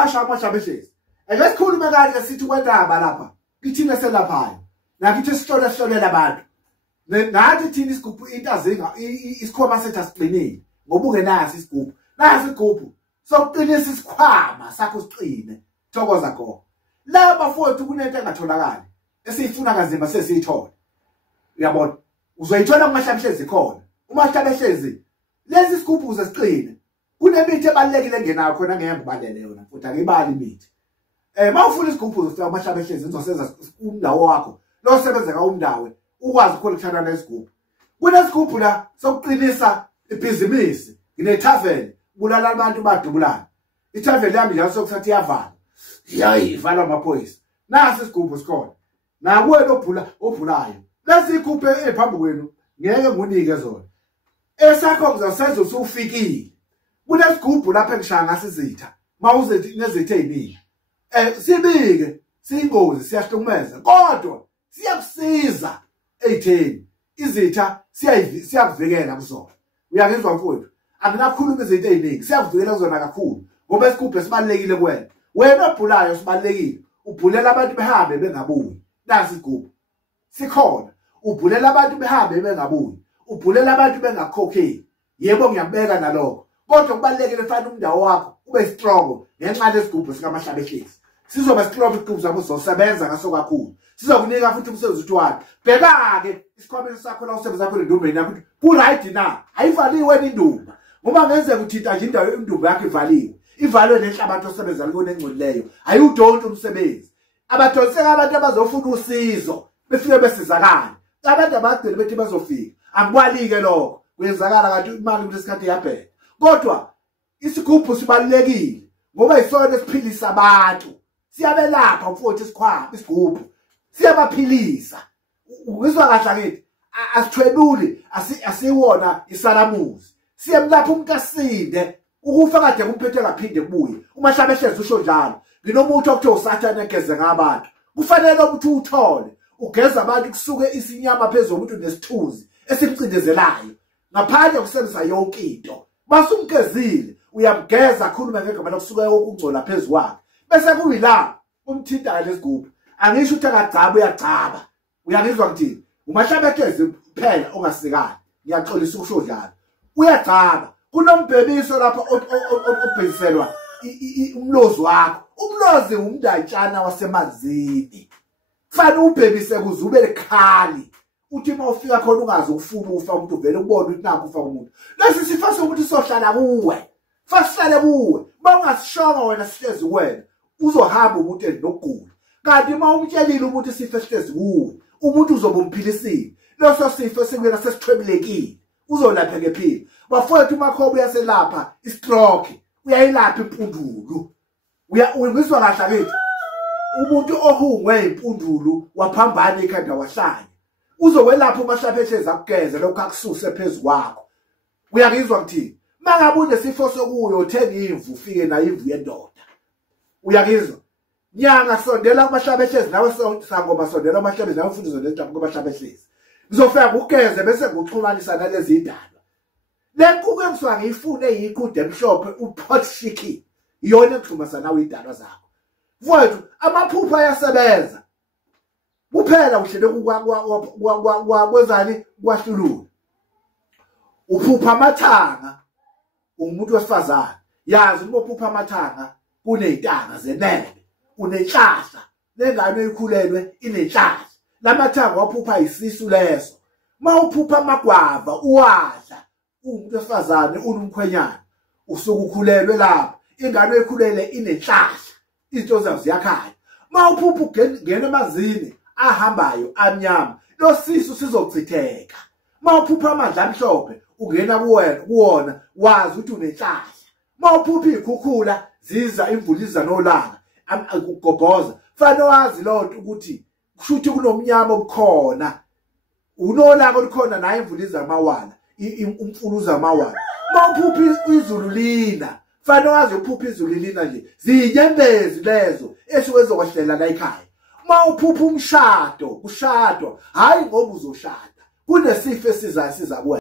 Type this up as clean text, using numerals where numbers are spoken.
ngasho amashabeshezi ake sikhulume kahle sithi kwentaba lapha kithina selaphayo nakithi sihlole abantu nathi thina isigubhu into azinga isikhoma sethu asiqinile ngoba ungenaso isigubhu nasi isigubhu sokuqinisa isikhwama sakho siqine thokoza go laba futhi kunento engatholakali esiyifuna kanzima sesiyithola uyabona uzoyithola kumahlabeshezi khona umahlabeshezi lezi isigubhu zesiqine kunemithi ebalekile engenayo khona ngeke ngibalele yona futhi akibali imithi mawufuna isigubhu zofika kumahlabeshezi nizoseza umndawo wakho lo sebenzeka umndawo ukwazi ukukhona nesigubhu kunesigubhu la sokuqinisa ibhizinisi nginethaveni bulala abantu badubulana ithaveni yami njalo sokusathi iyavala iyayivala amaphoyisa nasi isigubhu sikhona nakuwe obhulayo lesi ikhuphe ephambi kwenu ngeke ngunike zona esakho kuzasenza usufikile kunesigubhu lapha engishaya ngase izitha mawuzethi nezithe eziningi sibike siyingozi siyahlukumeza kodwa siyakusiza eyitheni izitha siyakuvikela kuzona uyangizwa mfowethu akunakhuluma izinto eziningi siyakuvikela kuzona kakhulu ngoba isigubhu esibalekile wena obhulayo sibalekile ubhulela abantu behambe bengabuyi nasi isigubhu sikhona ubhulela abantu behambe bengabuyi ubhulela abantu bengakhokheli yebo ngiyabeka nalokho kodwa kubalekile fanele umndawo wakho ube strong ngenxa lesigubhu sikamahlabeshezi sizoba strong isigubhu zakho uzosebenza ngaso kakhulu sizokunika futhi umsebenzi uthwala bheka ke isikhwameni sakho la usebenza khona endumbeni yakho ku right na ayivaliwe indumba ngoba ngenzeka uthinta nje indawo indumba yakho ivaliwe ivalwe nenhlabathi osebenza kuyona engcolileyo ayudonta umsebenzi abadonseka abantu abazofuna usizo befike besizakala abantu abagcina bethi bazofika akubalike lokho kwenzakala kanti imali kulesikhathi yaphela kodwa isigubhu sibalekile ngoba isona esiphilisa abantu siyabelapha mfowethu isikhwama isigubhu siyabaphilisa uzwa kahle ngithi asithwebuli asiwona isalamuzi siyemlapha umuntu asinde ukufa kade kumphethe ngaphinde kubuye umahlabeshezi usho njalo nginomuntu okuthiwa usathane egeze ngabantu kufanele ukuthi uthole ugeza abantu kusuke isinyama phezulu umuntu nesithuzi esimcindezelayo ngaphandle kusebenzisa yonke into basumgezile uyamgeza khuluma ngegama lokusuka ukungcola phezulu kwakhe bese kuyila umthinta lesigubhu angisho ukuthi akagcaba uyagcaba uyangizwa ngithini umahlabeshezi kuphela ongasikani ngiyaxolisa ukusho njalo uyagcaba kunombhebiso lapha obhekiselwa umlozi wakho umlozi umndatshana wasemanzini fanele ubhebise kuze ube lekhali uthi mawufika khona ungazi ukufuna ufa umuntu vele ubone ukuthi nakho ufa umuntu lesi sifo sokuthi sohlala kuwe fasihlale kuwe mawungasishonga wena sihlezi wena uzohamba umuntu enokugula kanti mawumtshelile ukuthi sifo sihlezi kuwe umuntu uzobe umphilisile leso sifo sikuyena sesithwebulekile uzolapheka ephila bafowethu umakhobo uyaselapha istroke uyayilapha impundulu uyangizwa kahle kithi umuntu ohungwe impundulu waphambana ikhanda wahlanya uzokwelapha umahlabeshezi akugeze lokho akususe phezulu kwakho uyangizwa ngithini mangabe unesifo sokuyo uthenga imvu ufike nayo imvu yendoda uyangizwa nyanga sondela kumahlabeshezi nawe sangoma sondela kumahlabeshezi nawe ufunda uzolenta kumahlabeshezi ngizofika ngugeze bese nguxhumanisa nalezi indaba lenkuku engisuka ngiyifune yikude emhlophe upot shiki iyona exhumasa nawe indaba zakho mfowethu amaphupha ayasebenza kuphela uhlele kwenzani kwahlulula uphupha amathanga umuntu wesifazana yazi uma uphupha amathanga kunezintanga zenene unenhlahla lengane eyikhulelwe inenhlahla lamathanga waphupha isisu leso mawuphupha amagwava uwadla umuntu wesifazane unomkhwenyana usuke ukhulelwe lapha ingane eyikhulele inenhlahla izinto zazo ziyakhanya mawuphupha ungena emanzini ahambayo amnyama lo sisu sizochitheka mawuphupha amanzi amhlophe ungena kuwona wazi ukuthi unenhlahla mawuphupha ikhukhula ziza imvuliza nolanga ukugobhoza fanele wazi lonto ukuthi kushuthi kunomnyama obukhona unolanga olukhona naye imvuliza amawala umfuluza amawala mawuphupha izulu lina fanele wazi uphupha izulu lina nje zinyembezi lezo esuke ezokwehlela la ekhaya mawuphupha umshado kushadwa hayi ngoba uzoshada kunesifo esiza kuwe